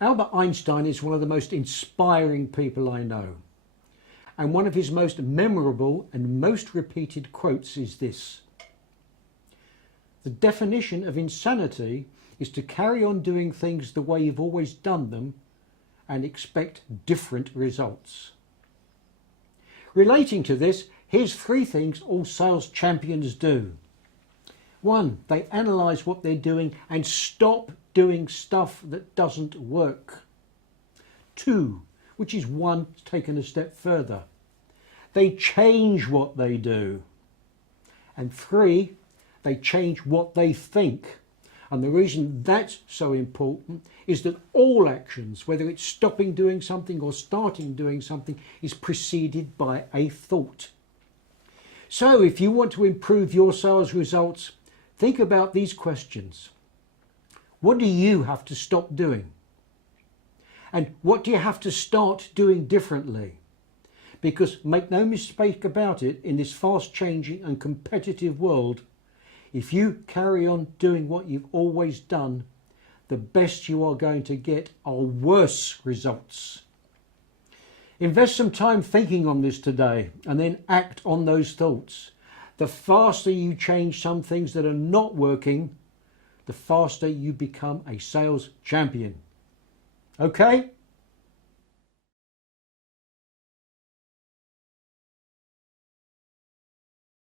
Albert Einstein is one of the most inspiring people I know. And one of his most memorable and most repeated quotes is this: "The definition of insanity is to carry on doing things the way you've always done them and expect different results." Relating to this, here's 3 things all sales champions do. 1, they analyse what they're doing and stop doing stuff that doesn't work. 2, which is one taken a step further, they change what they do. And 3, they change what they think. And the reason that's so important is that all actions, whether it's stopping doing something or starting doing something, is preceded by a thought. So if you want to improve your sales results, think about these questions. What do you have to stop doing? And what do you have to start doing differently? Because make no mistake about it, in this fast changing and competitive world, if you carry on doing what you've always done, the best you are going to get are worse results. Invest some time thinking on this today and then act on those thoughts. The faster you change some things that are not working, the faster you become a sales champion. Okay?